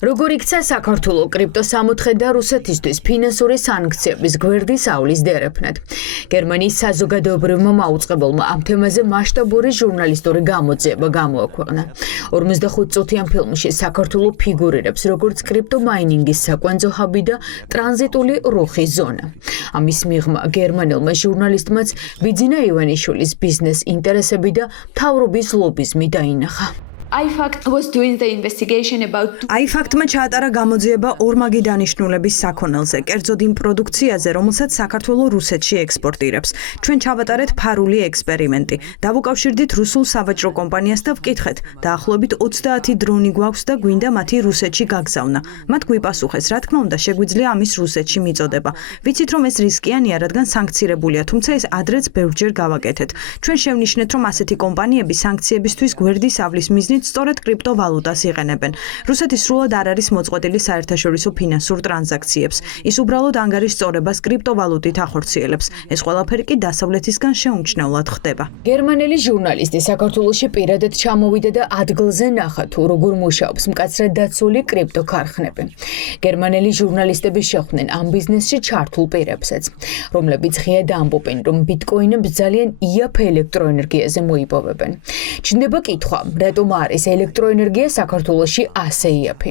როგორ იქცა საქართველოს კრიპტოსამოთხე და რუსეთისთვის ფინანსური სანქციების გვერდის ავლის დერეფნად. გერმანიის საზოგადოებრივმა მაუწყებელმა ამ თემაზე მასშტაბური ჟურნალისტური გამოძიება გამოაქვეყნა. 45 წუთიან ფილმში საქართველოს ფიგურირებს როგორც კრიპტომაინინგის საკვანძო ჰაბი და ტრანზიტული რუხის ზონა. ამის მიღმა გერმანელმა ჟურნალისტმაც ბიძინა ივანიშვილის ბიზნეს ინტერესები და მთავრობის ლობიზმი დაინახა. iFact-მა ჩაატარა გამოძიება ორმაგი დანიშნულების საქონელზე, კერძოდ იმ პროდუქციაზე, რომელსაც საქართველოს რუსეთში ექსპორტირებს. ჩვენ ჩავატარეთ ფარული ექსპერიმენტი. დავუკავშირდით რუსულ სავაჭრო კომპანიას და ვკითხეთ, დაახლოებით 30 დრონი გვაქვს და გვინდა მათი რუსეთში გაგზავნა. მათ გვიპასუხეს, რა თქმა უნდა, შეგვიძლია ამის რუსეთში მიწოდება. ვიცით, რომ ეს რისკიანია, რადგან სანქცირებულია, თუმცა ეს ადრეც ბევრჯერ გავაკეთეთ. ჩვენ შევნიშნეთ, რომ ასეთი კომპანიები სანქციებისთვის გვერდის ავლის მიზნით სწორედ კრიპტოვალუტას იყენებენ. რუსეთი სრულად არ არის მოწყვეტილი საერთაშორისო ფინანსურ ტრანზაქციებს. ის უბრალოდ ანგარიშწორებას კრიპტოვალუტით ახორციელებს. ეს ყველაფერი კი დასავლეთისგან შეუმჩნევლად ხდება. გერმანელი ჟურნალისტი საქართველოში პირადად ჩამოვიდა და ადგილზე ნახა თუ როგორ მუშაობს მკაცრად დაცული კრიპტოქარხნები. გერმანელი ჟურნალისტები შეხვდნენ ამ ბიზნესში ჩართულ პირებსაც, რომლებიც ღიად ამბობენ, რომ ბიტკოინებს ძალიან იაფ ელექტროენერგიაზე მოიპოვებენ. ჩნდება კითხვა, რატომ არის ელექტროენერგია საქართველოში ასე იაფი.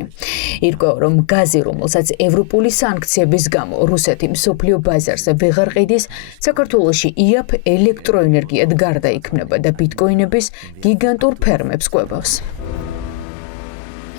ირკვევა, რომ გაზი, რომელსაც ევროპული სანქციების გამო რუსეთი მსოფლიო ბაზარზე ვეღარ ყიდის, საქართველოში იაფ ელექტროენერგიად გარდაიქმნება და ბიტკოინების გიგანტურ ფერმებს კვებავს.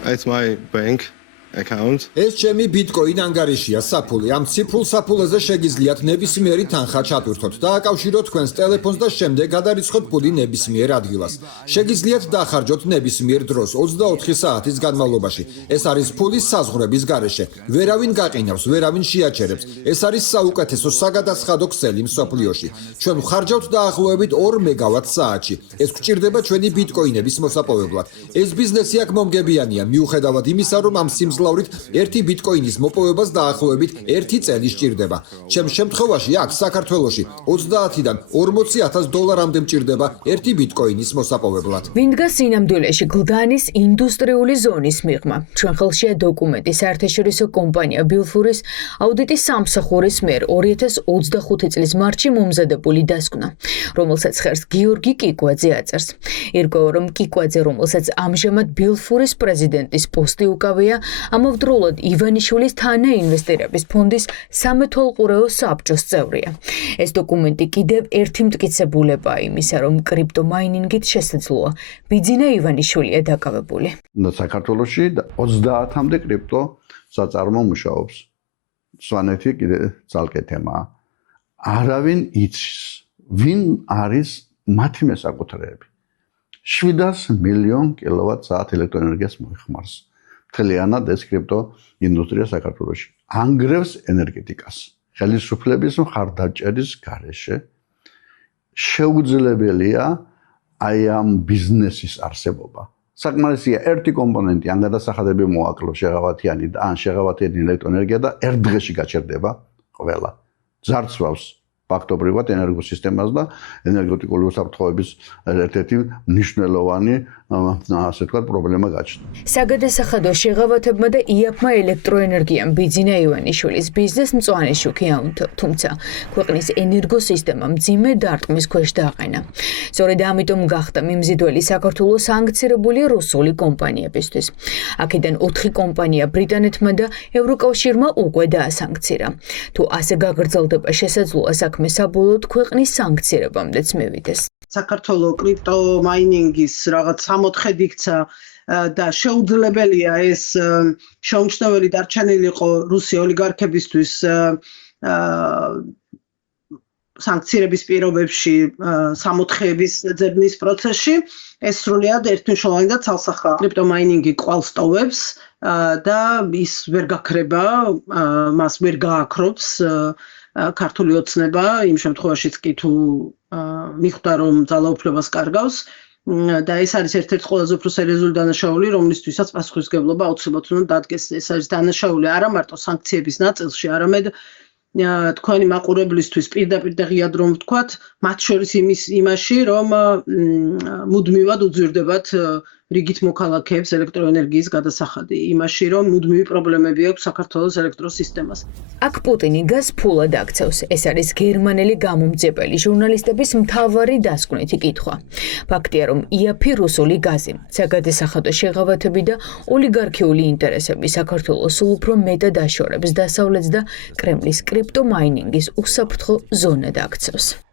It's my bank account. ეს ჩემი ბიტკოინ ანგარიშია საფული. ამ ციფრულ საფულეზე შეგიძლიათ ნებისმიერი თანხა ჩატვირთოთ და აკავშიროთ თქვენს ტელეფონს და შემდეგ გადარიცხოთ ფული ნებისმიერ ადგილას. შეგიძლიათ დახარჯოთ ნებისმიერ დროს 24 საათის განმავლობაში. ეს არის ფულის საზღვრების გარეშე. ვერავინ გაყინავს, ვერავინ შეაჩერებს. ეს არის საუკეთესო საგადასხადო ქსელი მსოფლიოში. ჩვენ ვხარჯავთ დაახლოებით 2 მეგავატ საათში. ეს გვჭირდება ჩვენი ბიტკოინების მოსაპოვებლად. ეს ბიზნესი აქ მომგებიანია, მიუხედავად იმისა, რომ ამ ერთი ბიტკოინის მოპოვებას დაახლოებით 1 წელი სჭირდება. ჩემს შემთხვევაში აქ საქართველოში 30-დან 40,000 დოლარამდე მჭირდება ერთი ბიტკოინის მოსაპოვებლად. ვინდგა სინამდვილეში გლდანის ინდუსტრიული ზონის მიღმა. ჩვენ ხელშია დოკუმენტი საერთაშორისო კომპანია ბილფურის აუდიტის სამსახურის მიერ 2025 წლის მარტში მომზადებული დასკვნა, რომელსაც ხერს გიორგი კიკვაძე აწერს. ირკვევა, რომ კიკვაძე, რომელსაც ამჟამად ბილფურის პრეზიდენტის პოსტი უკავია, ამავდროულად ივანიშვილის თანაინვესტირების ფონდის სამეთვალყურეო საბჭოს წევრია. ეს დოკუმენტი კიდევ ერთი მტკიცებულებაა იმისა, რომ კრიპტომაინინგით შესაძლოა ბიძინა ივანიშვილია დაკავებული. საქართველოში 30-მდე კრიპტო საწარმო მუშაობს. სვანეთი კიდე ძალკე თემაა. არავინ იცის, ვინ არის მათი მესაკუთრეები. 700 მილიონ კილოვატ-საათ ელექტროენერგიას მოიხმარს. მთლიანად ეს კრიპტო ინდუსტრია საქართველოში ანგრევს ენერგეტიკას. ხელისუფლების მხარდაჭერის გარეშე შეუძლებელია აი ამ ბიზნესის არსებობა. საკმარისია ერთი კომპონენტი, ან გადასახადები მოაკლო შეღავათიანი და ან შეღავათიანი ელექტროენერგია და ერთ დღეში გაჩერდება ყველა. ძარცვავს ფაქტობრივად ენერგოსისტემას და ენერგეტიკული უსაფრთხოების ერთ-ერთი მნიშვნელოვანი ასე ვთქვათ პრობლემა გაჩნდა. საგადასახადო შეღავათებმა და იაფმა ელექტროენერგიამ ბიძინა ივანიშვილის ბიზნეს მწვანე შუქი აუნთო, თუმცა ქვეყნის ენერგოსისტემა მძიმე დარტყმის ქვეშ დააყენა. სწორედ ამიტომ გახდა მიმზიდველი საქართველოს სანქცირებული რუსული კომპანიებისთვის. აქედან 4 კომპანია ბრიტანეთმა და ევროკავშირმა უკვე დაასანქცირა. თუ ასე გაგრძელდება შესაძლოა საქმე საბოლოოდ ქვეყნის სანქცირებამდეც მივიდეს. საქართველოს კრიპტომაინინგის რაღაც სამოთხედ იქცა და შეუძლებელია ეს შეუმჩნეველი დარჩენილიყო რუსი ოლიგარქებისთვის სანქციების პირობებში სამოთხეების ძებნის პროცესში. ეს სრულიად ერთმნიშვნელოვანი და ცალსახაა. კრიპტომაინინგი კვალს ტოვებს და ის ვერ გაქრება, მას ვერ გააქრობს ქართული ოცნება, იმ შემთხვევაშიც კი თუ მიხვდა რომ ძალაუფლებას კარგავს და ეს არის ერთ-ერთი ყველაზე უფრო სერიოზული დანაშაული, რომლისთვისაც პასუხისმგებლობა აუცილებლად უნდა დადგეს. ეს არის დანაშაული არა მარტო სანქციების ნაწილში, არამედ თქვენი მაყურებლისთვის პირდაპირ და ღიად რომ ვთქვათ, მათ შორის იმაში, რომ მუდმივად უძვირდებათ რიგით მოქალაქეებს ელექტროენერგიის გადასახადი, იმაში რომ მუდმივი პრობლემები აქვს საქართველოს ელექტროსისტემას. აქ პუტინი გაზ ფულად აქცევს. ეს არის გერმანელი გამომძებელი ჟურნალისტების მთავარი დასკვნითი კითხვა. ფაქტია, რომ იაფი რუსული გაზი, საგადასახადო შეღავათები და ოლიგარქიული ინტერესები საქართველოს სულ უფრო მეტად აშორებს დასავლეთს და კრემლის კრიპტომაინინგის უსაფრთხო ზონად აქცევს.